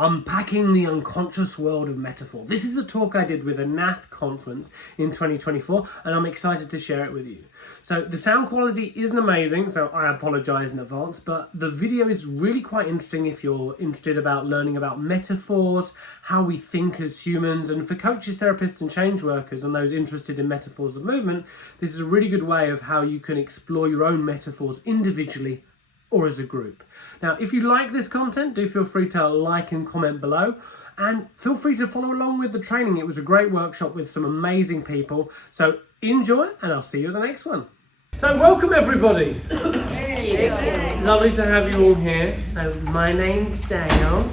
Unpacking the Unconscious World of Metaphor. This is a talk I did with a NATH Conference in 2024, and I'm excited to share it with you. So the sound quality isn't amazing, so I apologise in advance, but the video is really quite interesting if you're interested about learning about metaphors, how we think as humans, and for coaches, therapists and change workers and those interested in metaphors of movement, this is a really good way of how you can explore your own metaphors individually or as a group. Now, if you like this content, do feel free to like and comment below, and feel free to follow along with the training. It was a great workshop with some amazing people. So enjoy, and I'll see you at the next one. So welcome everybody. Hey. Lovely to have you all here. So my name's Daniel,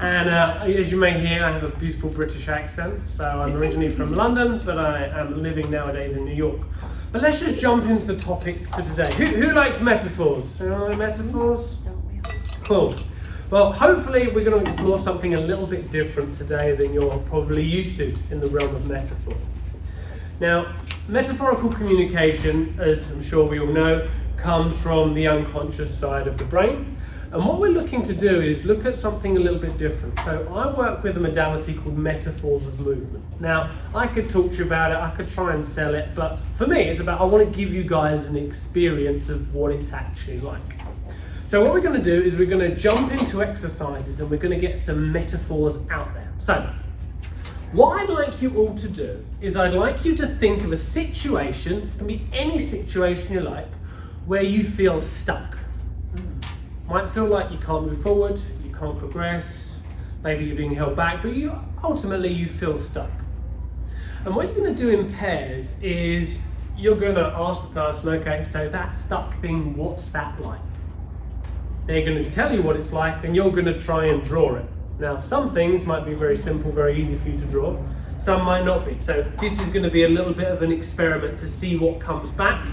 and as you may hear, I have a beautiful British accent. So I'm originally from London, but I am living nowadays in New York. But let's just jump into the topic for today. Who likes metaphors? Like metaphors? Cool. Well, hopefully we're going to explore something a little bit different today than you're probably used to in the realm of metaphor. Now, metaphorical communication, as I'm sure we all know, comes from the unconscious side of the brain. And what we're looking to do is look at something a little bit different. So I work with a modality called metaphors of movement. Now, I could talk to you about it, I could try and sell it, but for me it's about I want to give you guys an experience of what it's actually like. So what we're going to do is we're going to jump into exercises and we're going to get some metaphors out there. So what I'd like you all to do is I'd like you to think of a situation, it can be any situation you like, where you feel stuck. Might feel like you can't move forward, you can't progress, maybe you're being held back, but ultimately you feel stuck. And what you're going to do in pairs is you're going to ask the person, okay, so that stuck thing, what's that like? They're going to tell you what it's like, and you're going to try and draw it. Now, some things might be very simple, very easy for you to draw. Some might not be. So this is going to be a little bit of an experiment to see what comes back.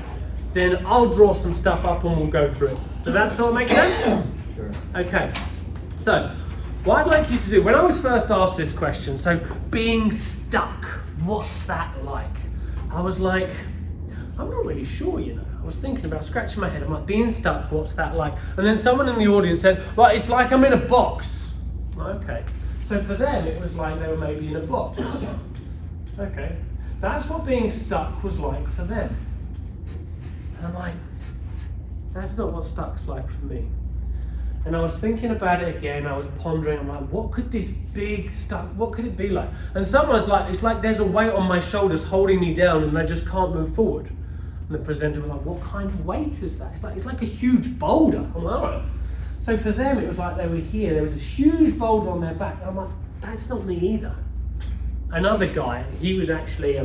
Then I'll draw some stuff up and we'll go through it. Does that sort of make sense? Sure. Okay. So what I'd like you to do, when I was first asked this question, so being stuck, what's that like? I was like, I'm not really sure, you know. I was thinking about scratching my head. I'm like, being stuck, what's that like? And then someone in the audience said, well, it's like I'm in a box. Okay. So for them, it was like they were maybe in a box. Okay. That's what being stuck was like for them. And I'm like, that's not what stuck's like for me. And I was thinking about it again, I was pondering, I'm like, what could this big stuck, what could it be like? And someone's like, it's like there's a weight on my shoulders holding me down and I just can't move forward. And the presenter was like, what kind of weight is that? It's like a huge boulder. I'm like, all right. So for them, it was like they were here, there was this huge boulder on their back. And I'm like, that's not me either. Another guy, he was actually,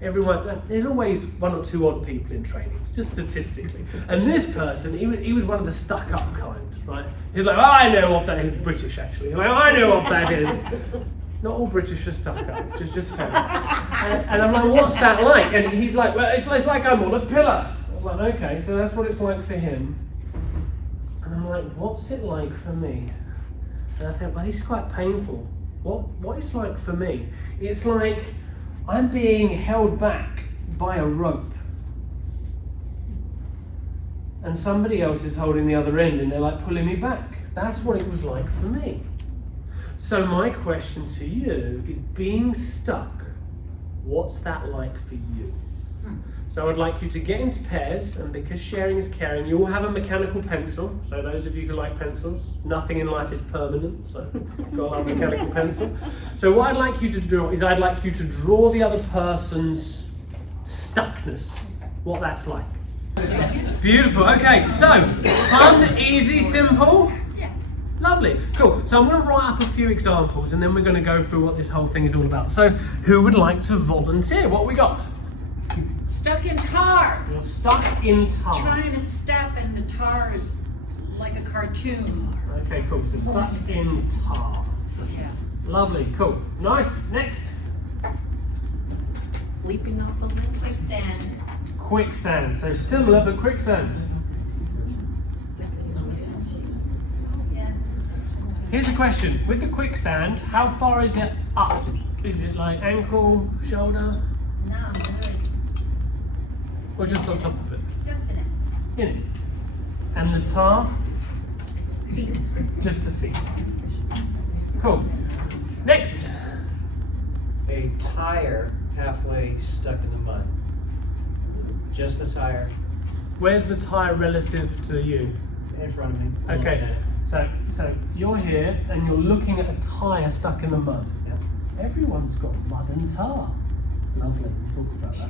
everyone, there's always one or two odd people in training, just statistically. And this person, he was one of the stuck up kind, right? He's like, oh, I know what that is. British actually. Like, I know what that is. Not all British are stuck up, just saying. And I'm like, what's that like? And he's like, well, it's like I'm on a pillar. I'm like, okay, so that's what it's like for him. And I'm like, what's it like for me? And I think, well, this is quite painful. What it's like for me? It's like I'm being held back by a rope. And somebody else is holding the other end and they're like pulling me back. That's what it was like for me. So my question to you is, being stuck, what's that like for you? So I'd like you to get into pairs, and because sharing is caring, you all have a mechanical pencil. So those of you who like pencils, nothing in life is permanent, so you've got to have a mechanical pencil. So what I'd like you to do is I'd like you to draw the other person's stuckness, what that's like. Beautiful, okay, so fun, easy, simple. Lovely, cool. So I'm going to write up a few examples and then we're going to go through what this whole thing is all about. So who would like to volunteer? What we got? Stuck in tar. You're stuck in tar. Trying to step in the tar is like a cartoon. Okay, cool. So stuck in tar. Yeah. Lovely, cool. Nice. Next. Leaping off a ledge. Quicksand. Quicksand. So similar but quicksand. Here's a question. With the quicksand, how far is it up? Is it like ankle, shoulder? No, good. Or just on top of it? Just in it. In it. And the tar? Feet. Just the feet. Cool. Next. A tire halfway stuck in the mud. Just the tire Where's the tire relative to you? in front of me. Okay. So you're here and you're looking at a tire stuck in the mud. Yeah. Everyone's got mud and tar. Lovely. We'll talk about that.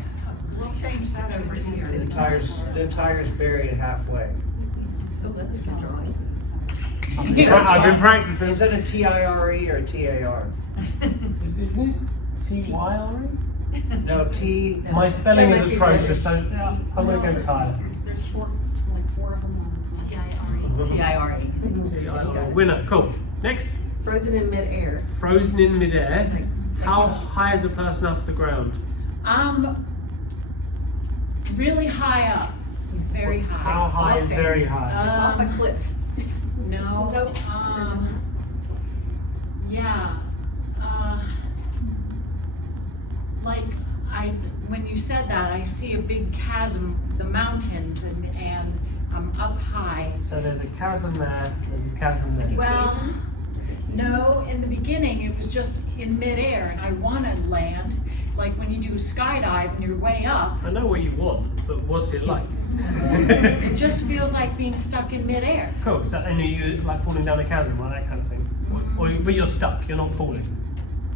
We'll change that over here. The tire's buried halfway. I've been practicing. Is it a TIRE or a TAR? Isn't it T-Y-R-E? No, T. My spelling They might is be atrocious, so British. I'm going to go tire. There's four of them on. T-I-R-E. TIRE. T-I-R-E. Winner. Cool. Next. Frozen in midair. Frozen in midair. How high is the person off the ground? Really high up, very high. How high is very high? Off a cliff. No, Nope. yeah, like, when you said that, I see a big chasm, the mountains, and I'm up high. So there's a chasm there, there's a chasm there. Well, no, in the beginning, it was just in midair, and I wanna land, like when you do a skydive and you're way up, I know what you want, but what's it like? it just feels like being stuck in midair. Cool. So, and are you like falling down a chasm, like that kind of thing? But you're stuck, you're not falling.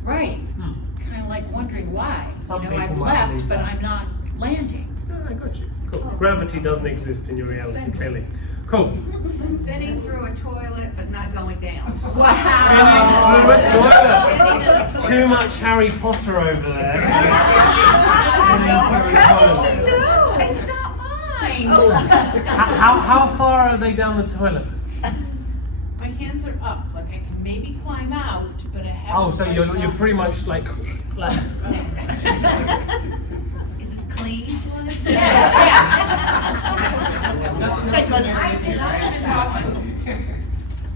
Right, Hmm. kinda like wondering why. Some You know, people I've might left, believe but that. I'm not landing. Oh, I got you. Cool. Gravity doesn't exist in your reality, clearly. Cool. Spinning through a toilet but not going down. Wow. Toilet. Too much Harry Potter over there. No, it's not mine. How far are they down the toilet? My hands are up, like I can maybe climb out, but I haven't. Oh, so you're pretty much like Is it clean?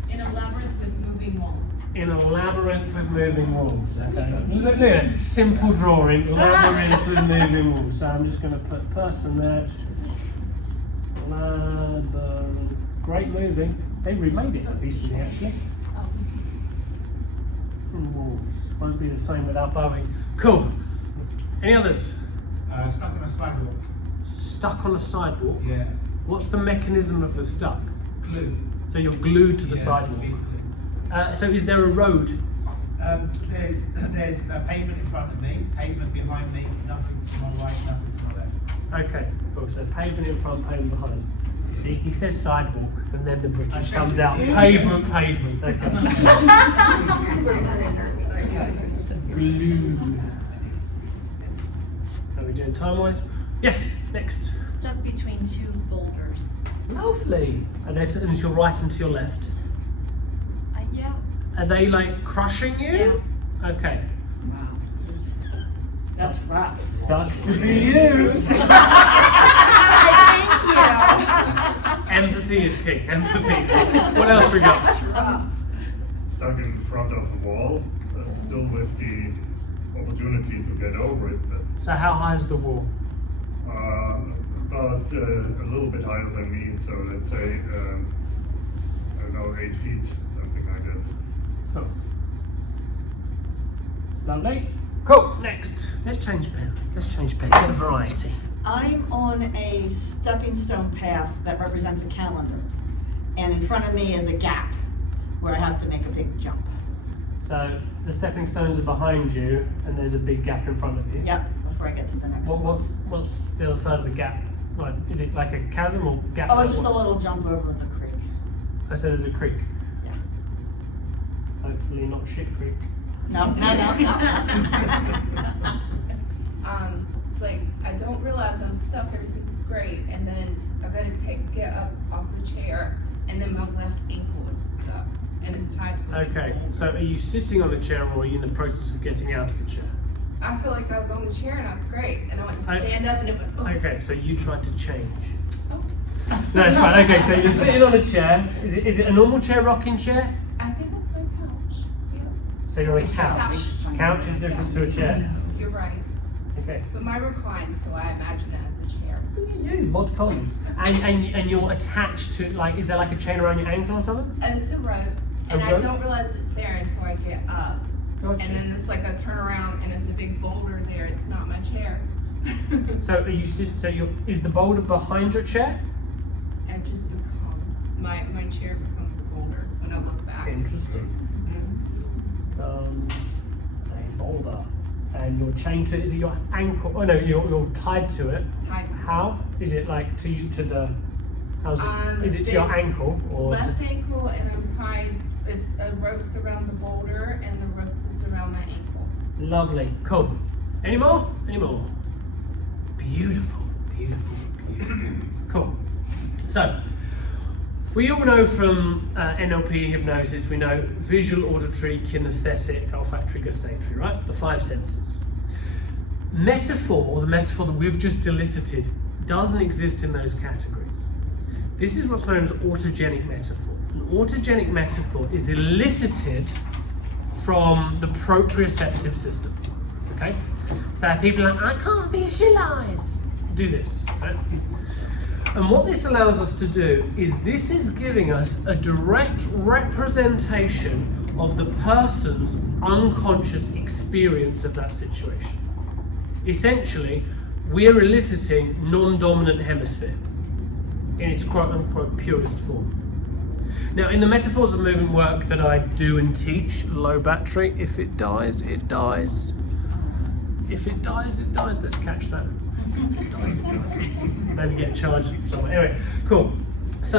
In a labyrinth with moving walls. in a labyrinth with moving walls. Okay. Look at it. Simple drawing. Labyrinth with moving walls. So I'm just going to put person there. Labyrinth. Great movie. They remade it recently, actually. Walls. Won't be the same without bowing. Cool. Any others? Stuck on a sidewalk. Stuck on a sidewalk. Yeah. What's the mechanism of the stuck? Glue. So you're glued to the Yeah, sidewalk. big glue. So is there a road? There's a pavement in front of me, pavement behind me, nothing to my right, nothing to my left. Okay, cool. So pavement in front, pavement behind. You see, he says sidewalk, and then the British comes out. Pavement, pavement. Okay. Glue. Are we doing time-wise? Yes, next. Stuck between two boulders. Lovely. And they're to your right and to your left. Yeah. Are they like crushing you? Yeah. Okay. That's rough. Sucks to be you. Thank you. Empathy is king. Empathy is king. What else we got? Stuck in front of a wall, but still with the opportunity to get over it. But So how high is the wall? about a little bit higher than me, so let's say I don't know, 8 feet, something like that. Cool. Lovely. Cool. Next. Let's change pen. Let's change pen. Get a variety. I'm on a stepping stone path that represents a calendar. And in front of me is a gap where I have to make a big jump. So the stepping stones are behind you, and there's a big gap in front of you. Yep, before I get to the next one. What's the other side of the gap? Like, is it like a chasm or gap? Oh, it's just a little jump over the creek. I said there's a creek. Yeah. Hopefully not shit creek. No. It's like I don't realize I'm stuck. Everything's great, and then I gotta get up off the chair, and then my left ankle is stuck, and it's tied to my Okay. ankle. So are you sitting on a chair, or are you in the process of getting out of the chair? I feel like I was on the chair and I was great, and I went to I- stand up, and it went. Oh. Okay. So you tried to change. No, it's fine. Okay. So you're sitting on a chair. Is it a normal chair, rocking chair? I think that's my couch. Yeah. So you're on a couch. Couch is different to a chair. You're right. Okay. But mine reclines, so I imagine it as a chair. You mod cons. And you're attached to, like, is there like a chain around your ankle or something? And it's a rope, and A I rope? don't realize it's there until I get Gotcha. And then it's like a turnaround and it's a big boulder there. It's not my chair. So are you? Is the boulder behind your chair? It just becomes, my chair becomes a boulder when I look back. Interesting. A boulder, and you're chained to it. Is it your ankle? Oh no, you're tied to it. Tied to it. How is it like to you to the? How's it? Is it to your ankle or? Left ankle, and I'm tied. It's a rope's around the boulder and the rope is around my ankle. Lovely, cool. Any more? Any more? Beautiful, beautiful, beautiful. Cool. So, we all know from NLP hypnosis, we know visual, auditory, kinesthetic, olfactory, gustatory, right? The 5 senses. Metaphor, or the metaphor that we've just elicited, doesn't exist in those categories. This is what's known as autogenic metaphor. An autogenic metaphor is elicited from the proprioceptive system. Okay? So people are like, I can't visualize. Do this. Right? And what this allows us to do is this is giving us a direct representation of the person's unconscious experience of that situation. Essentially, we're eliciting non-dominant hemisphere in its quote-unquote purest form. Now, in the metaphors of movement work that I do and teach, low battery, if it dies, it dies. If it dies, it dies. Let's catch that. If it dies, it dies. Maybe get charged somewhere. Anyway, cool. So,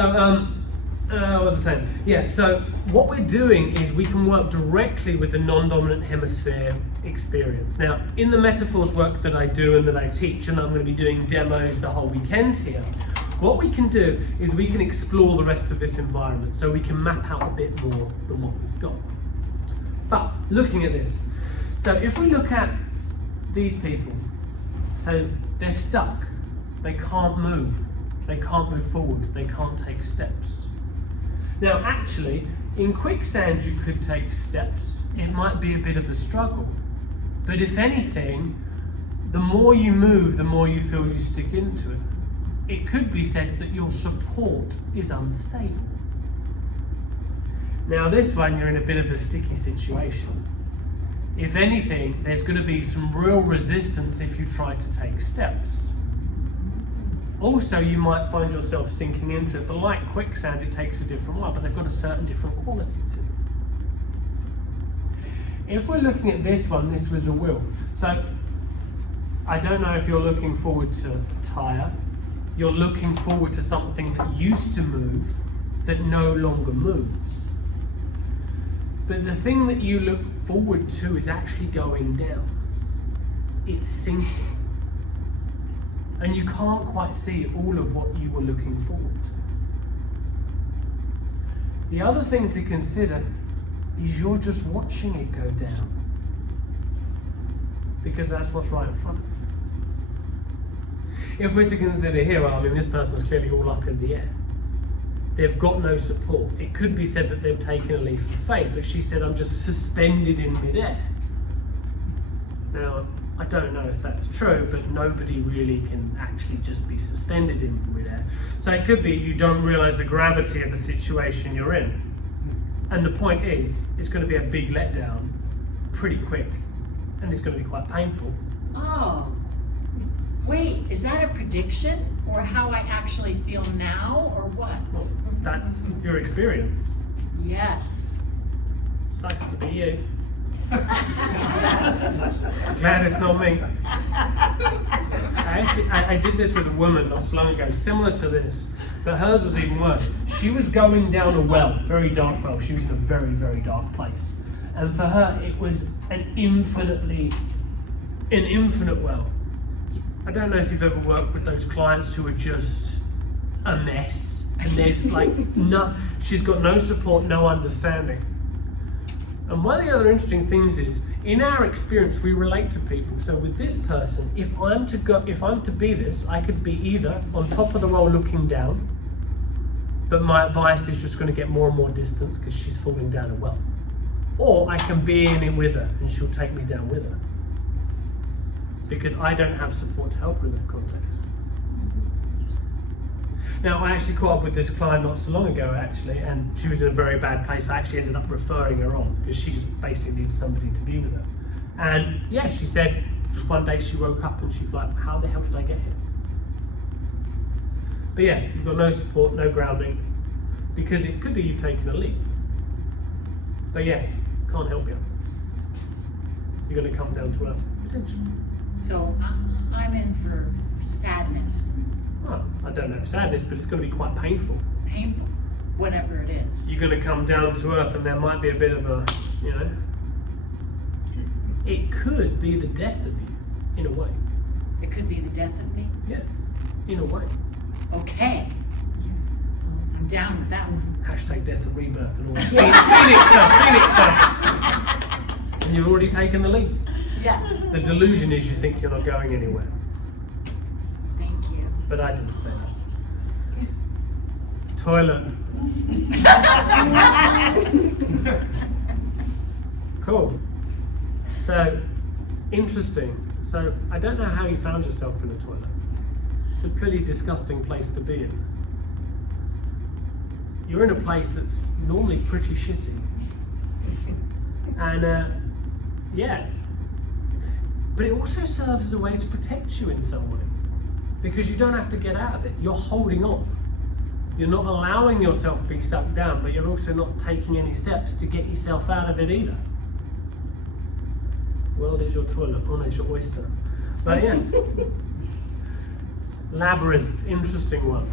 what was I saying? Yeah, so what we're doing is we can work directly with the non-dominant hemisphere experience. Now, in the metaphors work that I do and that I teach, and I'm going to be doing demos the whole weekend here, what we can do is we can explore the rest of this environment so we can map out a bit more than what we've got. But looking at this, so if we look at these people, so they're stuck, they can't move forward, they can't take steps. Now actually, in quicksand you could take steps. It might be a bit of a struggle, but if anything, the more you move, the more you feel you stick into it. It could be said that your support is unstable. Now this one, you're in a bit of a sticky situation. If anything, there's going to be some real resistance if you try to take steps. Also, you might find yourself sinking into it, but like quicksand, it takes a different one, but they've got a certain different quality to it. If we're looking at this one, this was a will. So, I don't know if you're looking forward to tire, you're looking forward to something that used to move, that no longer moves. But the thing that you look forward to is actually going down. It's sinking. And you can't quite see all of what you were looking forward to. The other thing to consider is you're just watching it go down. Because that's what's right in front of you. If we're to consider here, well, I mean, this person's clearly all up in the air. They've got no support. It could be said that they've taken a leap of faith, but she said, I'm just suspended in midair. Now, I don't know if that's true, but nobody really can actually just be suspended in midair. So it could be you don't realise the gravity of the situation you're in. And the point is, it's going to be a big letdown pretty quick, and it's going to be quite painful. Oh, wait, is that a prediction? Or how I actually feel now, or what? Well, that's your experience. Yes. Sucks to be you. Glad it's not me. I did this with a woman not so long ago, similar to this, but hers was even worse. She was going down a well, very dark well. She was in a very, very dark place. And for her, it was an infinite well. I don't know if you've ever worked with those clients who are just a mess, and there's like she's got no support, no understanding. And one of the other interesting things is, in our experience, we relate to people. So with this person, if I'm to be this, I could be either on top of the roll looking down, but my advice is just going to get more and more distance because she's falling down a well. Or I can be in it with her and she'll take me down with her. Because I don't have support to help her in that context. Now, I actually caught up with this client not so long ago, actually, and she was in a very bad place. I actually ended up referring her on because she just basically needed somebody to be with her. And yeah, she said just one day she woke up and she's like, how the hell did I get here? But yeah, you've got no support, no grounding, because it could be you've taken a leap. But yeah, can't help you. You're going to come down to earth, potentially. So I'm in for sadness, Well, I don't know if sadness, but it's going to be quite painful. painful, whatever it is. You're going to come down to earth and there might be a bit of a, you know, it could be the death of you, in a way. It could be the death of me. Yeah, in a way. Okay. I'm down with that one. Hashtag death and rebirth and all that. Phoenix stuff. And you've already taken the leap. Yeah. The delusion is you think you're not going anywhere. Thank you. But I didn't say that. Toilet. Cool. So, interesting. So, I don't know how you found yourself in a toilet. It's a pretty disgusting place to be in. You're in a place that's normally pretty shitty. And, yeah. But it also serves as a way to protect you in some way. Because you don't have to get out of it. You're holding on. You're not allowing yourself to be sucked down, but you're also not taking any steps to get yourself out of it either. World is your toilet, or is your oyster. But yeah. Labyrinth, interesting one.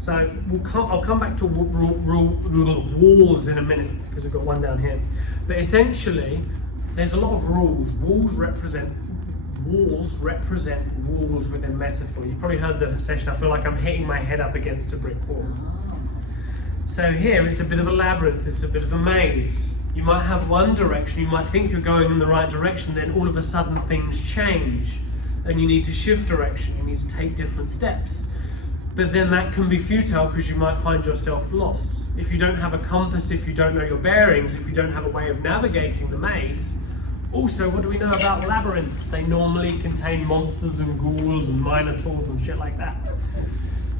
So I'll come back to walls in a minute, because we've got one down here. But essentially, there's a lot of rules. Walls represent walls within metaphor. You've probably heard the session. I feel like I'm hitting my head up against a brick wall. So here it's a bit of a labyrinth, it's a bit of a maze. You might have one direction, you might think you're going in the right direction, then all of a sudden things change and you need to shift direction, you need to take different steps. But then that can be futile because you might find yourself lost. If you don't have a compass, if you don't know your bearings, if you don't have a way of navigating the maze. Also, what do we know about labyrinths? They normally contain monsters and ghouls and minotaurs and shit like that.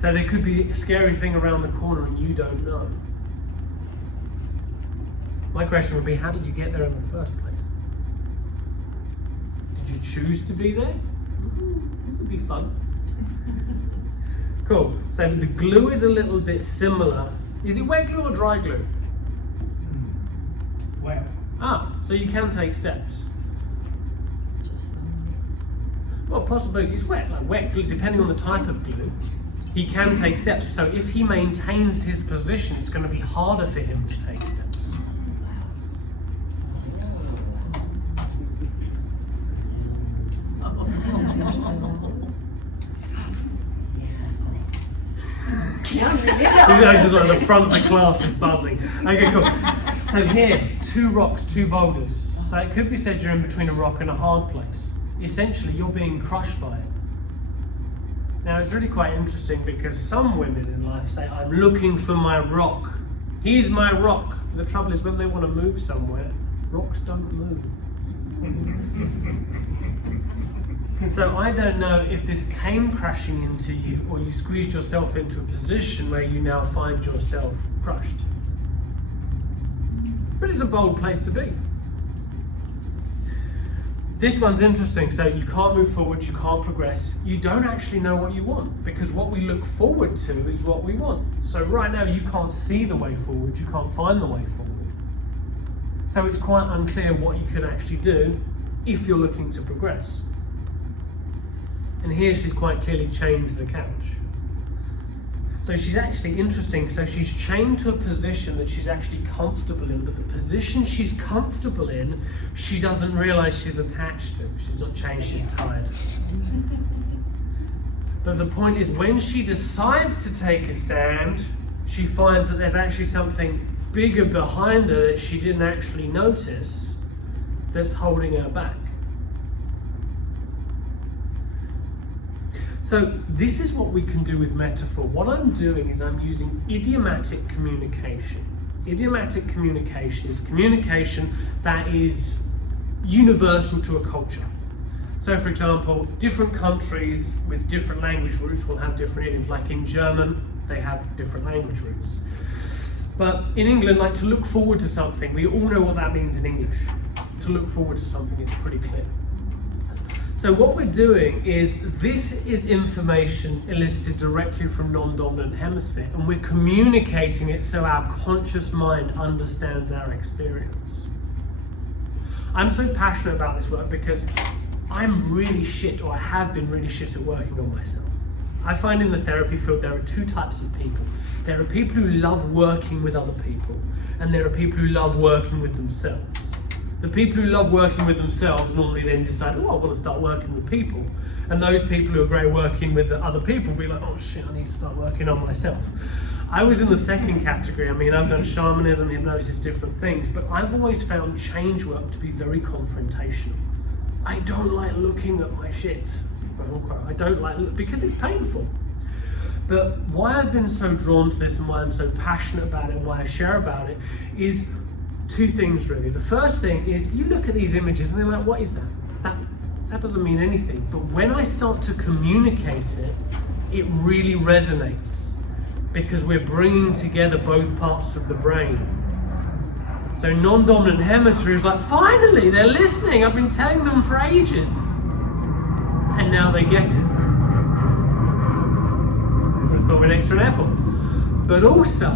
So there could be a scary thing around the corner and you don't know. My question would be, how did you get there in the first place? Did you choose to be there? This would be fun. Cool. So the glue is a little bit similar. Is it wet glue or dry glue? Well, Ah, so you can take steps. Well, possibly it's wet, like wet glue, depending on the type of glue. He can take steps. So if he maintains his position, it's going to be harder for him to take steps. Just like the front of the class is buzzing. Okay, cool. So here, 2 rocks, 2 boulders. So it could be said you're in between a rock and a hard place. Essentially, you're being crushed by it. Now, it's really quite interesting because some women in life say, I'm looking for my rock. He's my rock. The trouble is when they want to move somewhere, rocks don't move. So I don't know if this came crashing into you or you squeezed yourself into a position where you now find yourself crushed. But it's a bold place to be. This one's interesting. So you can't move forward, you can't progress. You don't actually know what you want because what we look forward to is what we want. So right now you can't see the way forward, you can't find the way forward. So it's quite unclear what you can actually do if you're looking to progress. And here she's quite clearly chained to the couch. So she's actually interesting. So she's chained to a position that she's actually comfortable in, but the position she's comfortable in, she doesn't realize she's attached to. She's not chained, she's tied. But the point is, when she decides to take a stand, she finds that there's actually something bigger behind her that she didn't actually notice that's holding her back. So this is what we can do with metaphor. What I'm doing is I'm using idiomatic communication. Idiomatic communication is communication that is universal to a culture. So for example, different countries with different language roots will have different idioms. Like in German, they have different language roots. But in England, like to look forward to something, we all know what that means in English. To look forward to something is pretty clear. So what we're doing is, this is information elicited directly from non-dominant hemisphere, and we're communicating it so our conscious mind understands our experience. I'm so passionate about this work because I'm really shit, or I have been really shit at working on myself. I find in the therapy field there are two types of people. There are people who love working with other people, and there are people who love working with themselves. The people who love working with themselves normally then decide, oh, I want to start working with people. And those people who are great working with the other people will be like, oh shit, I need to start working on myself. I was in the second category. I mean, I've done shamanism, hypnosis, different things, but I've always found change work to be very confrontational. I don't like looking at my shit. I don't like, because it's painful. But why I've been so drawn to this and why I'm so passionate about it and why I share about it is two things really. The first thing is, you look at these images and they're like, what is that? That doesn't mean anything. But when I start to communicate it, it really resonates, because we're bringing together both parts of the brain. So non-dominant hemisphere is like, finally, they're listening. I've been telling them for ages. And now they get it. I would have thought we're next to an airport. But also,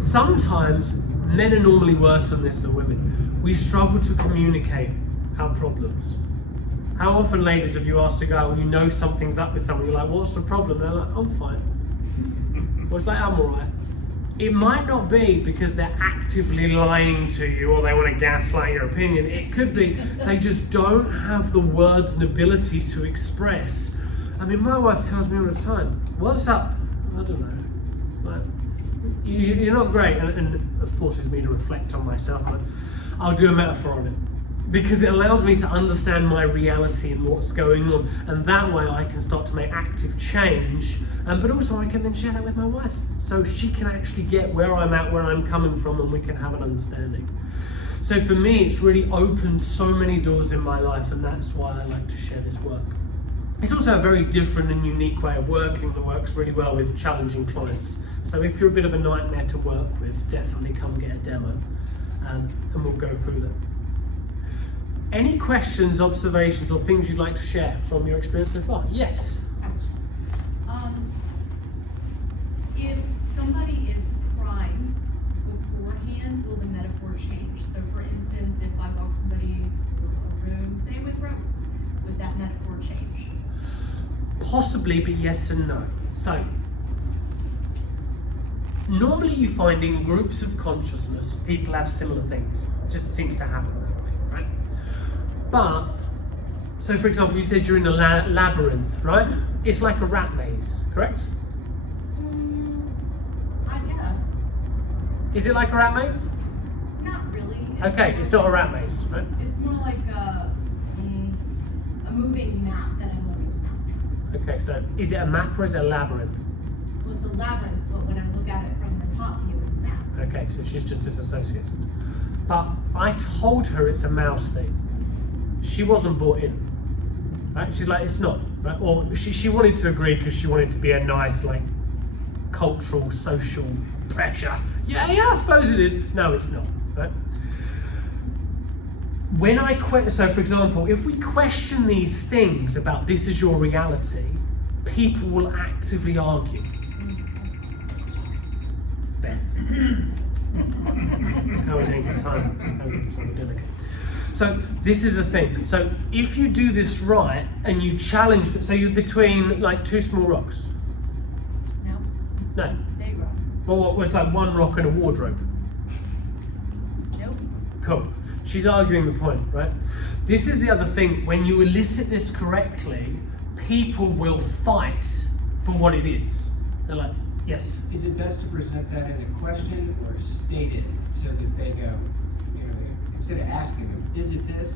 sometimes men are normally worse than this than women. We struggle to communicate our problems. How often, ladies, have you asked a guy when you know something's up with someone, you're like, what's the problem? They're like, I'm fine. Well, it's like, I'm alright. It might not be because they're actively lying to you or they want to gaslight your opinion. It could be they just don't have the words and ability to express. I mean, my wife tells me all the time, what's up? I don't know. Like, you're not great, and it forces me to reflect on myself. I'll do a metaphor on it, because it allows me to understand my reality and what's going on, and that way I can start to make active change, but also I can then share that with my wife, so she can actually get where I'm at, where I'm coming from, and we can have an understanding. So for me, it's really opened so many doors in my life, and that's why I like to share this work. It's also a very different and unique way of working that works really well with challenging clients. So if you're a bit of a nightmare to work with, definitely come get a demo, and we'll go through them. Any questions, observations, or things you'd like to share from your experience so far? Yes? If somebody is primed beforehand, will the metaphor change? So for instance, if I walk somebody through a room, say with Rose, would that metaphor change? Possibly, but yes and no. So, normally you find in groups of consciousness, people have similar things. It just seems to happen, right? But, so for example, you said you're in a labyrinth, right? It's like a rat maze, correct? I guess. Is it like a rat maze? Not really. Okay, it's not a rat maze, right? It's more like a moving map that I'm learning to master. Okay, so is it a map or is it a labyrinth? Well, it's a labyrinth, but when I look at it from the top view, it's a map. Okay, so she's just disassociated. But I told her it's a mouse thing. She wasn't bought in, right? She's like, it's not, right? Or she wanted to agree because she wanted to be a nice, like, cultural, social pressure. Yeah, I suppose it is. No, it's not, right? When so for example, if we question these things about this is your reality, people will actively argue. Ben. How are we doing for time? So this is a thing. So if you do this right and you challenge, so you're between like two small rocks. No. No. Big rocks. Well, it's like one rock and a wardrobe. Nope. Cool. She's arguing the point, right? This is the other thing. When you elicit this correctly, people will fight for what it is. They're like, yes. Is it best to present that in a question or state it so that they go, you know, instead of asking them, is it this?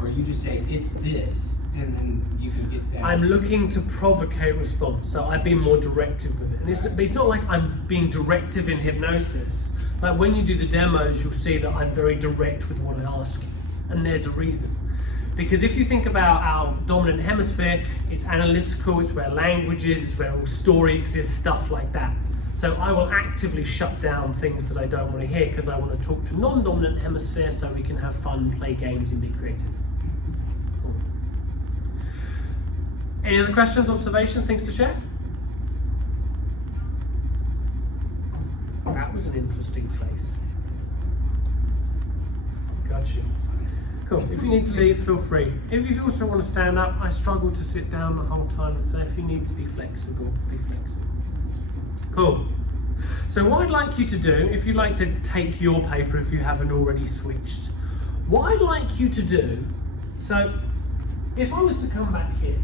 Or you just say, it's this, and then you can get that. I'm looking to provocate response, so I've been more directive with it. And it's not like I'm being directive in hypnosis. Like when you do the demos, you'll see that I'm very direct with what I ask, and there's a reason. Because if you think about our dominant hemisphere, it's analytical, it's where language is, it's where all story exists, stuff like that. So I will actively shut down things that I don't want to hear because I want to talk to non-dominant hemisphere so we can have fun, play games and be creative. Cool. Any other questions, observations, things to share? That was an interesting face. Got you. Cool. If you need to leave, feel free. If you also want to stand up, I struggle to sit down the whole time, so if you need to be flexible, be flexible. Cool. So what I'd like you to do, if you'd like to take your paper if you haven't already switched, what I'd like you to do, so if I was to come back here,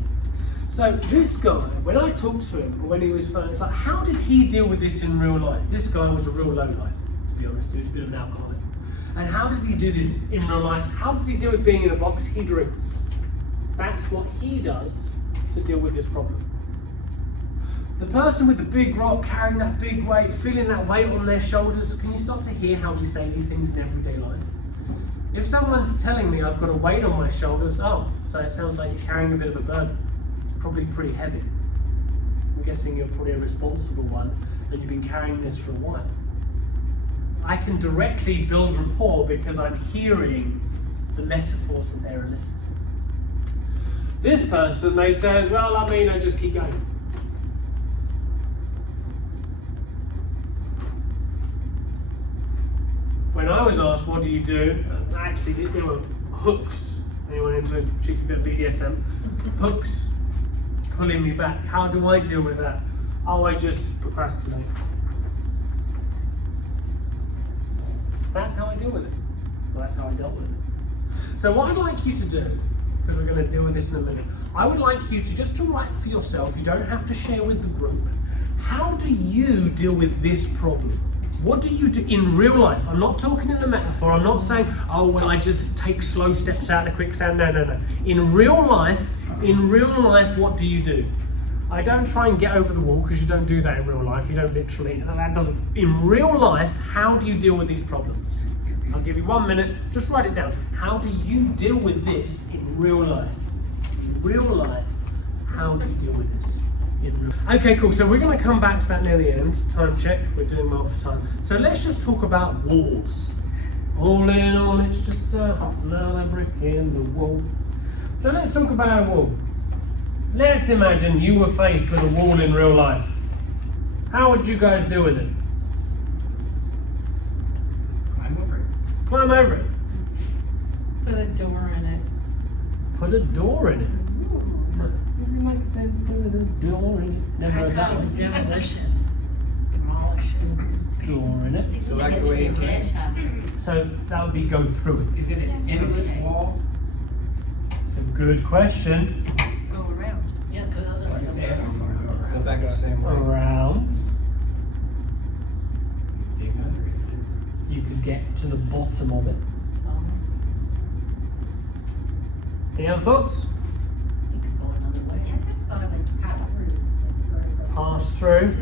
so this guy, when I talked to him, when he was first, like, how did he deal with this in real life? This guy was a real low life, to be honest. He was a bit of an alcoholic. And how does he do this in real life? How does he deal with being in a box? He drinks. That's what he does to deal with this problem. The person with the big rock, carrying that big weight, feeling that weight on their shoulders, can you start to hear how we say these things in everyday life? If someone's telling me I've got a weight on my shoulders, oh, so it sounds like you're carrying a bit of a burden. It's probably pretty heavy. I'm guessing you're probably a responsible one and you've been carrying this for a while. I can directly build rapport because I'm hearing the metaphors that they're eliciting. This person, they said, well, I mean, I just keep going. When I was asked, what do you do? Actually, there were hooks. Anyone into a cheeky bit of BDSM? Hooks pulling me back. How do I deal with that? Oh, I just procrastinate. That's how I deal with it. Well, that's how I dealt with it. So what I'd like you to do, because we're going to deal with this in a minute, I would like you to just to write for yourself, you don't have to share with the group, how do you deal with this problem? What do you do in real life? I'm not talking in the metaphor, I'm not saying, oh, well, I just take slow steps out of the quicksand. No, no, no. In real life, what do you do? I don't try and get over the wall because you don't do that in real life. You don't literally, that doesn't. In real life, how do you deal with these problems? I'll give you 1 minute, just write it down. How do you deal with this in real life? In real life, how do you deal with this? In real life? Okay, cool, so we're gonna come back to that near the end. Time check, we're doing well for time. So let's just talk about walls. All in all, it's just another brick in the wall. So let's talk about a wall. Let's imagine you were faced with a wall in real life. How would you guys deal with it? Climb over it. Climb over it. Put a door in it. Put a door in it. Put a door in it. Never heard that one. Demolition. Demolition. Door in it. So like the way it's like, So that would be go through it. is it an endless wall? It's a good question. Go around. Yeah, go Like I said, Go back the same way. Around. Dig under it. You could get to the bottom of it. Any other thoughts? You could go another way. Yeah, I just thought it would pass through. Like, sort of like- Pass through.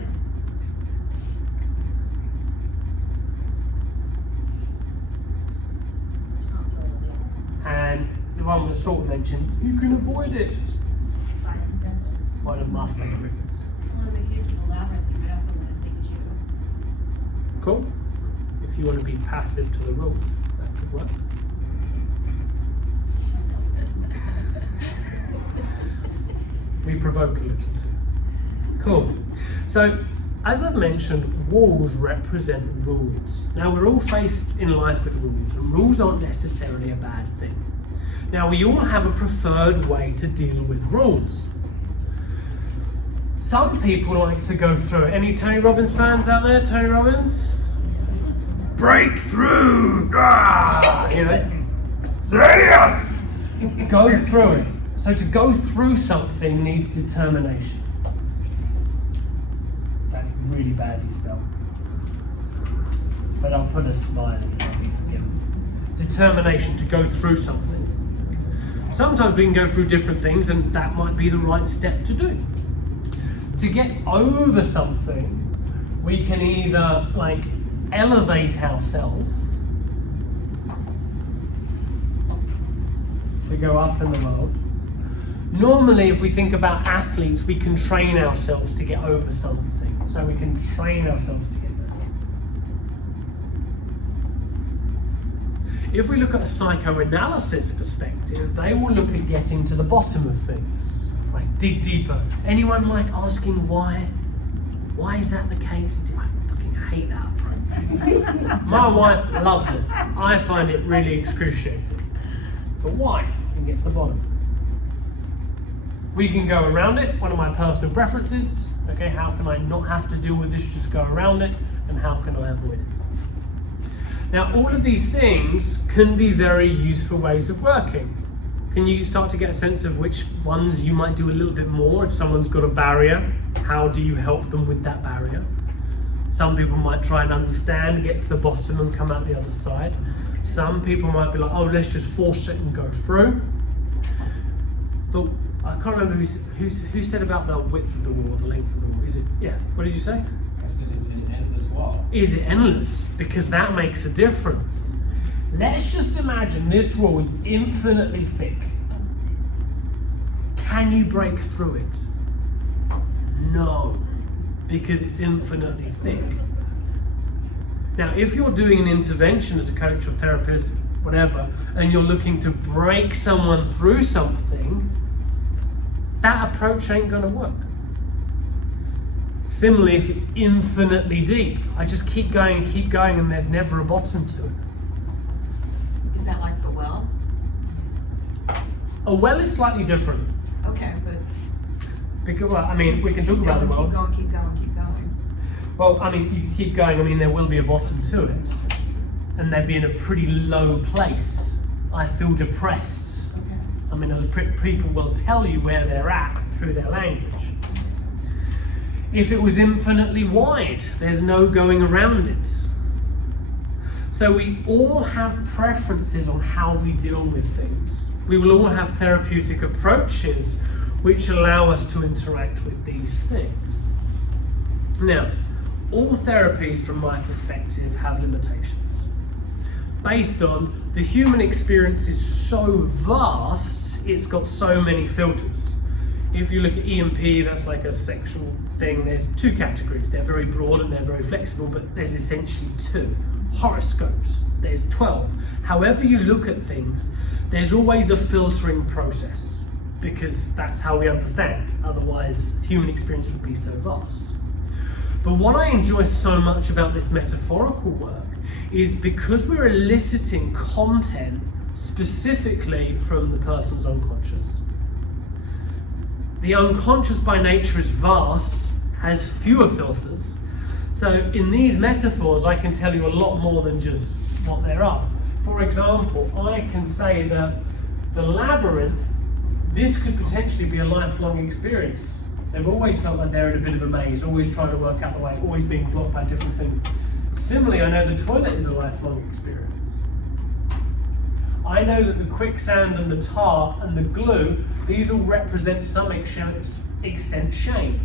And the one was sort of mentioned, you can avoid it. One of my favourites. One of the kids in the labyrinth, you might have someone that thinks you. Cool. If you want to be passive to the rules, that could work. We provoke a little too. Cool. So, as I've mentioned, walls represent rules. Now, we're all faced in life with rules, and rules aren't necessarily a bad thing. Now, we all have a preferred way to deal with rules. Some people like to go through it. Any Tony Robbins fans out there? Tony Robbins? Breakthrough! Ah! You know? Say yes! Go through it. So to go through something needs determination. That's really badly spelled. But I'll put a smile in it. Determination to go through something. Sometimes we can go through different things and that might be the right step to do. To get over something, we can either like elevate ourselves to go up in the world. Normally, if we think about athletes, we can train ourselves to get over something. So we can train ourselves to get there. If we look at a psychoanalysis perspective, they will look at getting to the bottom of things, like dig deeper. Anyone like asking why? Why is that the case? I fucking hate that approach. My wife loves it. I find it really excruciating. But why? We can get to the bottom. We can go around it. One of my personal preferences. Okay, how can I not have to deal with this? Just go around it. And how can I avoid it? Now, all of these things can be very useful ways of working. Can you start to get a sense of which ones you might do a little bit more? If someone's got a barrier, how do you help them with that barrier? Some people might try and understand, get to the bottom and come out the other side. Some people might be like, oh, let's just force it and go through. But I can't remember who said about the width of the wall, the length of the wall. Is it, yeah, what did you say? I said it's an endless wall. Is it endless? Because that makes a difference. Let's just imagine this wall is infinitely thick. Can you break through it? No, because it's infinitely thick. Now, if you're doing an intervention as a coach or therapist, whatever, and you're looking to break someone through something, that approach ain't gonna work. Similarly, if it's infinitely deep, I just keep going and there's never a bottom to it. Is that like the well? A well is slightly different. Okay, but Because, well, I mean, we can talk about the well. keep going. Well, I mean, you can keep going. I mean, there will be a bottom to it. And they'd be in a pretty low place. I feel depressed. Okay. I mean, people will tell you where they're at through their language. If it was infinitely wide, there's no going around it. So we all have preferences on how we deal with things. We will all have therapeutic approaches which allow us to interact with these things. Now, all therapies from my perspective have limitations. Based on the human experience is so vast, it's got so many filters. If you look at EMP, that's like a sexual thing, there's two categories. They're very broad and they're very flexible, but there's essentially two. Horoscopes, there's 12. However you look at things, there's always a filtering process because that's how we understand. Otherwise, human experience would be so vast. But what I enjoy so much about this metaphorical work is because we're eliciting content specifically from the person's unconscious. The unconscious by nature is vast, has fewer filters. So in these metaphors, I can tell you a lot more than just what there are. For example, I can say that the labyrinth, this could potentially be a lifelong experience. They've always felt like they're in a bit of a maze, always trying to work out the way, always being blocked by different things. Similarly, I know the toilet is a lifelong experience. I know that the quicksand and the tar and the glue, these all represent to some extent shame.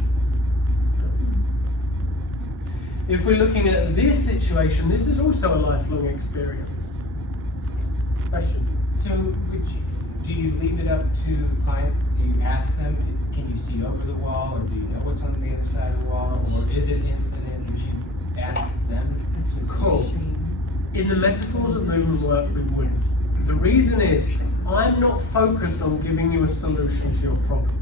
If we're looking at this situation, this is also a lifelong experience. Question? So do you leave it up to the client? Do you ask them, can you see over the wall, or do you know what's on the other side of the wall, or is it infinite? Would you ask them? Cool. In the metaphors of movement work, we would. The reason is, I'm not focused on giving you a solution to your problem.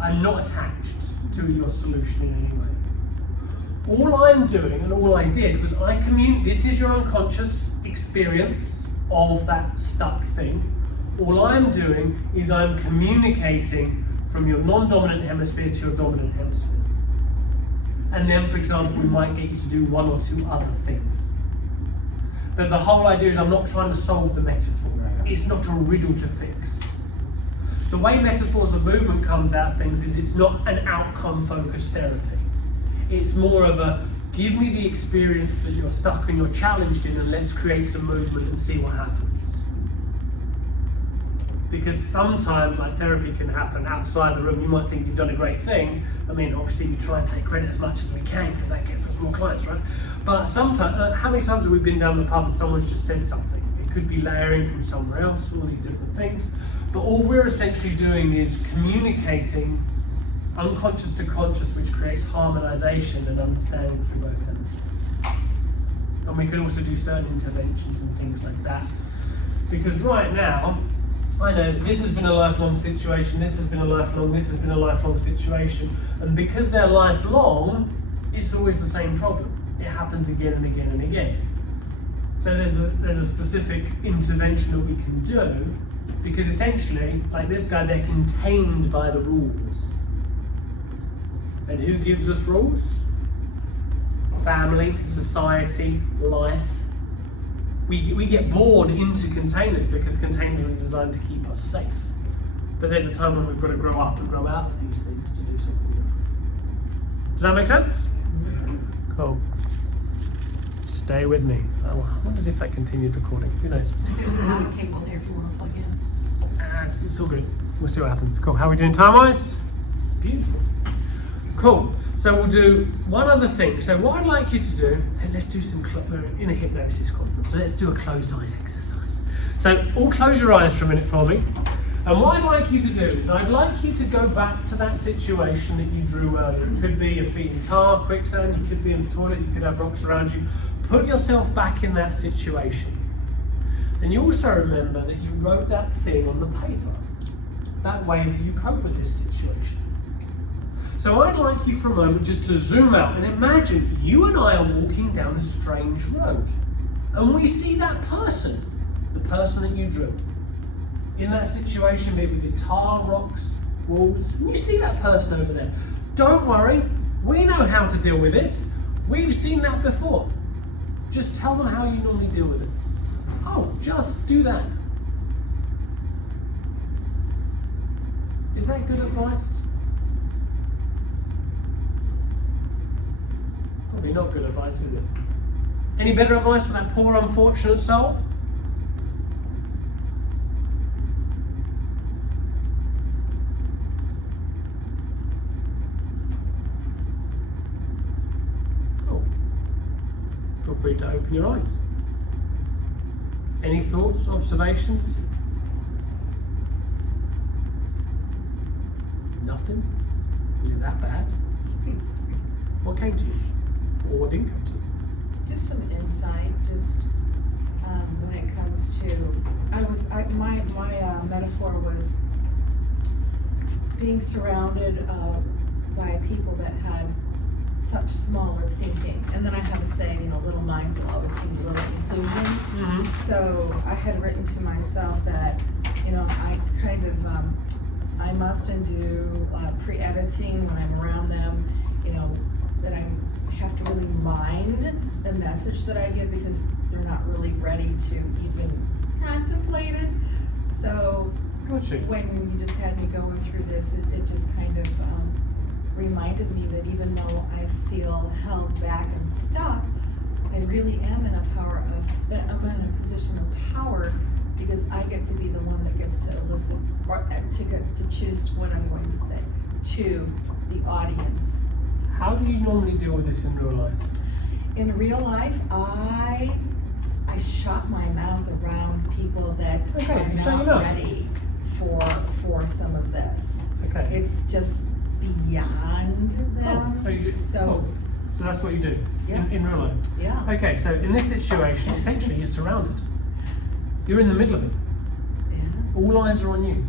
I'm not attached to your solution in any way. All I'm doing, and all I did, was this is your unconscious experience of that stuck thing. All I'm doing is I'm communicating from your non-dominant hemisphere to your dominant hemisphere. And then, for example, we might get you to do one or two other things. But the whole idea is I'm not trying to solve the metaphor. It's not a riddle to fix. The way metaphors of movement comes out of things is it's not an outcome-focused therapy. It's more of a, give me the experience that you're stuck and you're challenged in, and let's create some movement and see what happens. Because sometimes, like, therapy can happen outside the room. You might think you've done a great thing. I mean, obviously we try and take credit as much as we can because that gets us more clients, right? But sometimes, how many times have we been down the pub and someone's just said something? It could be layering from somewhere else, all these different things. But all we're essentially doing is communicating unconscious to conscious, which creates harmonization and understanding through both hemispheres. And we can also do certain interventions and things like that. Because right now, I know this has been a lifelong situation, this has been a lifelong situation, and because they're lifelong, it's always the same problem. It happens again and again and again. So there's a specific intervention that we can do, because essentially, like this guy, they're contained by the rules. And who gives us rules? Family, society, life. We get born into containers because containers are designed to keep us safe. But there's a time when we've got to grow up and grow out of these things to do something different. Does that make sense? Cool. Stay with me. Oh, I wondered if that continued recording. Who knows? There's an out cable there if you want to plug in. It's all good. We'll see what happens. Cool. How are we doing time-wise? Beautiful. Cool. So we'll do one other thing. So what I'd like you to do, let's do some, we're in a hypnosis conference, so let's do a closed eyes exercise. So all close your eyes for a minute for me. And what I'd like you to do is I'd like you to go back to that situation that you drew earlier. It could be your feet in tar, quicksand, you could be in the toilet, you could have rocks around you. Put yourself back in that situation. And you also remember that you wrote that thing on the paper. That way that you cope with this situation. So I'd like you for a moment just to zoom out and imagine you and I are walking down a strange road. And we see that person, the person that you drew. In that situation, maybe the tar, rocks, walls, and you see that person over there. Don't worry, we know how to deal with this. We've seen that before. Just tell them how you normally deal with it. Oh, just do that. Is that good advice? Probably not good advice, is it? Any better advice for that poor unfortunate soul? Cool. Feel free to open your eyes. Any thoughts, observations? Nothing? Is it that bad? What came to you? Or what didn't come to you? Just some insight, when it comes to, my metaphor was being surrounded by people that had such smaller thinking. And then I have a saying, little minds will always give you little conclusions. Mm-hmm. So I had written to myself that, I kind of, I must do pre-editing when I'm around them, that I have to really mind the message that I give because they're not really ready to even contemplate it. So Gotcha. when you just had me going through this, it just kind of reminded me that even though I feel held back and stuck, I really am in I'm in a position of power because I get to be the one that gets to elicit or gets to choose what I'm going to say to the audience. How do you normally deal with this in real life? In real life, I shut my mouth around people that are not ready for some of this. Okay. It's just beyond them. Cool. So that's what you do in real life? Yeah. Okay, so in this situation, essentially you're surrounded. You're in the middle of it. Yeah. All eyes are on you.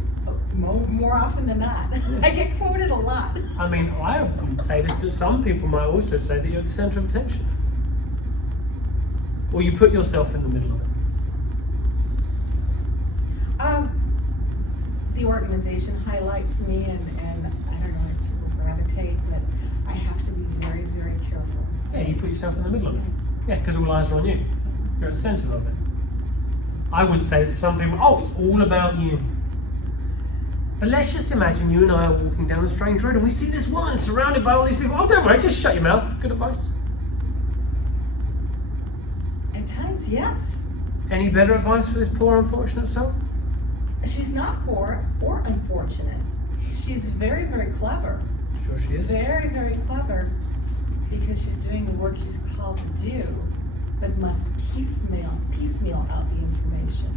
More often than not. I get quoted a lot. I mean, I wouldn't say this, but some people might also say that you're the center of attention. Or you put yourself in the middle of it. The organization highlights me and I don't know if people gravitate, but I have to be very, very careful. Yeah, you put yourself in the middle of it. Yeah, because all eyes are on you. You're at the center of it. I wouldn't say this, but some people, it's all about you. But let's just imagine you and I are walking down a strange road and we see this woman surrounded by all these people. Oh, don't worry, just shut your mouth. Good advice. At times, yes. Any better advice for this poor unfortunate soul? She's not poor or unfortunate. She's very, very clever. Sure she is. Very, very clever because she's doing the work she's called to do. but must piecemeal out the information.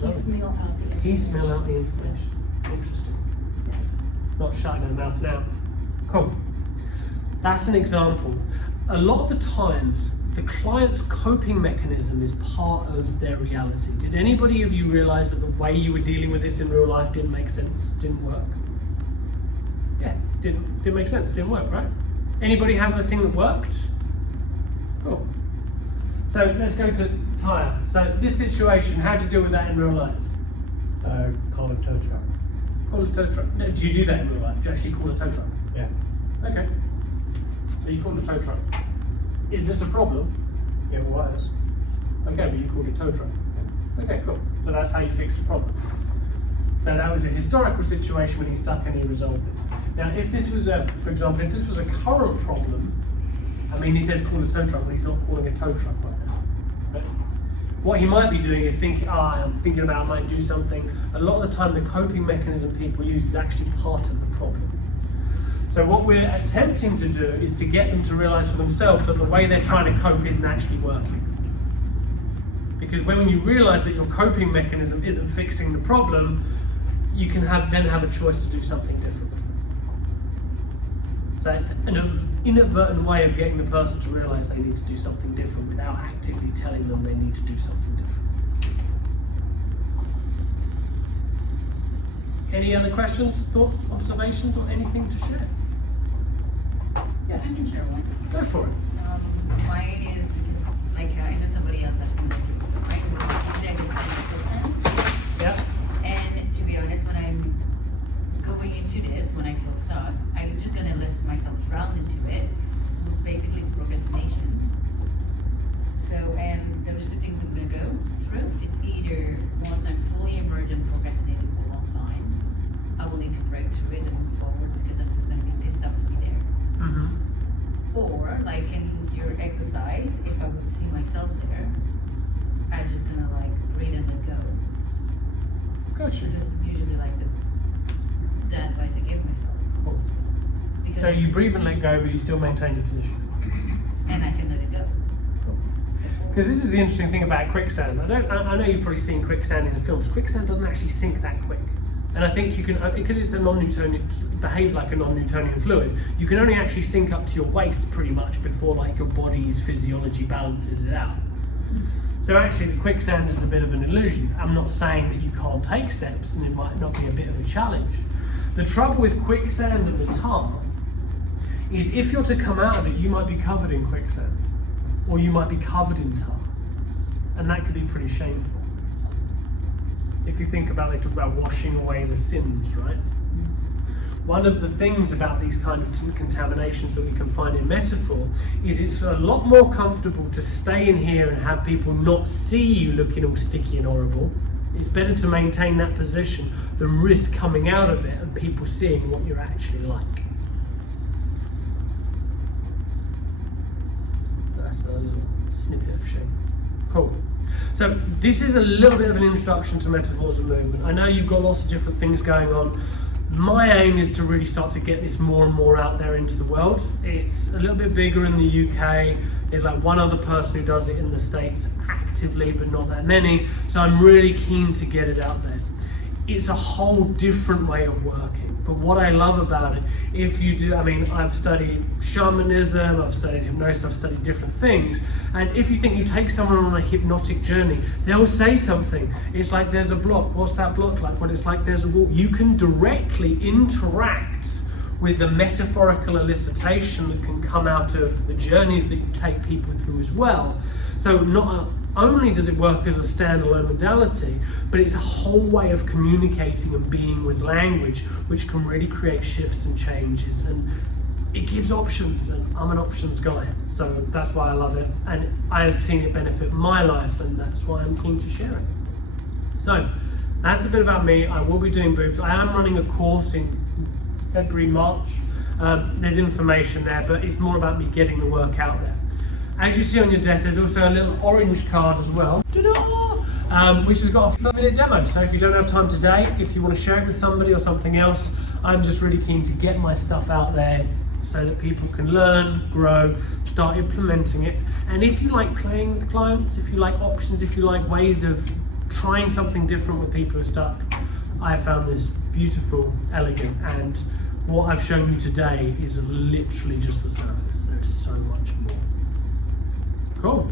Piecemeal out the information. Piecemeal out the information. Interesting. Yes. Not shutting their mouth now. Cool. That's an example. A lot of the times, the client's coping mechanism is part of their reality. Did anybody of you realize that the way you were dealing with this in real life didn't make sense, didn't work? Yeah, didn't make sense, didn't work, right? Anybody have a thing that worked? Cool. So let's go to Tyre. So this situation, how do you deal with that in real life? Call a tow truck. Call a tow truck. No, do you do that in real life? Do you actually call a tow truck? Yeah. Okay. So you called a tow truck. Is this a problem? It was. Okay, but you called a tow truck. Okay, cool. So that's how you fixed the problem. So that was a historical situation when he stuck and he resolved it. Now, if this was for example, if this was a current problem, I mean, he says call a tow truck, but he's not calling a tow truck right now. But what he might be doing is thinking, I'm thinking about I might do something. A lot of the time, the coping mechanism people use is actually part of the problem. So what we're attempting to do is to get them to realize for themselves that the way they're trying to cope isn't actually working. Because when you realize that your coping mechanism isn't fixing the problem, you can then have a choice to do something different. So it's an inadvertent way of getting the person to realize they need to do something different without actively telling them they need to do something different. Any other questions, thoughts, observations, or anything to share? Yes. I can share one. Go for it. Mine is, like, I know somebody else has something to do. Mine was usually I was +10%. Yeah. And to be honest, when I'm going into this, when I feel stuck, I'm just gonna let myself drown into it. Basically, it's procrastination. So, and those two things I'm gonna go through. It's either once I'm fully emerged and procrastinating for a long time, I will need to break through it and move forward because I'm just gonna be pissed off to be there. Mm-hmm. Or, like in your exercise, if I would see myself there, I'm just gonna like breathe and let go. Gotcha. This is usually like the advice I give myself. Cool. Because So you breathe and let go, but you still maintain your position. and I can let it go. Because this is the interesting thing about quicksand. I know you've probably seen quicksand in the films. Quicksand doesn't actually sink that quick. And I think you can, because it's a non-Newtonian, it behaves like a non-Newtonian fluid, you can only actually sink up to your waist pretty much before like your body's physiology balances it out. So actually the quicksand is a bit of an illusion. I'm not saying that you can't take steps and it might not be a bit of a challenge. The trouble with quicksand and the tar is if you're to come out of it, you might be covered in quicksand or you might be covered in tar. And that could be pretty shameful. If you think about, they talk about washing away the sins, right? One of the things about these kind of contaminations that we can find in metaphor is it's a lot more comfortable to stay in here and have people not see you looking all sticky and horrible. It's better to maintain that position than risk coming out of it and people seeing what you're actually like. That's a little snippet of shame. Cool. So this is a little bit of an introduction to metaphors and movement. I know you've got lots of different things going on. My aim is to really start to get this more and more out there into the world. It's a little bit bigger in the UK. There's like one other person who does it in the States actively, but not that many. So I'm really keen to get it out there. It's a whole different way of working. But what I love about it, if you do, I mean, I've studied shamanism, I've studied hypnosis, I've studied different things. And if you think you take someone on a hypnotic journey, they'll say something. It's like there's a block. What's that block like? Well, it's like there's a wall. You can directly interact with the metaphorical elicitation that can come out of the journeys that you take people through as well. So not only does it work as a standalone modality, but it's a whole way of communicating and being with language, which can really create shifts and changes. And it gives options, and I'm an options guy. So that's why I love it. And I've seen it benefit my life, and that's why I'm keen to share it. So that's a bit about me. I will be doing boobs. I am running a course in February, March. There's information there, but it's more about me getting the work out there. As you see on your desk, there's also a little orange card as well, which has got a 5-minute demo. So if you don't have time today, if you want to share it with somebody or something else, I'm just really keen to get my stuff out there so that people can learn, grow, start implementing it. And if you like playing with clients, if you like options, if you like ways of trying something different with people who are stuck, I found this beautiful, elegant, and what I've shown you today is literally just the surface. There's so much more. Cool.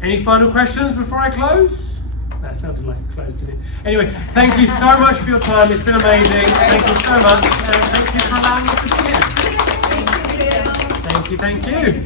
Any final questions before I close? That sounded like it closed, didn't it? Anyway, thank you so much for your time. It's been amazing. Thank you so much. And thank you for allowing us to share. Thank you.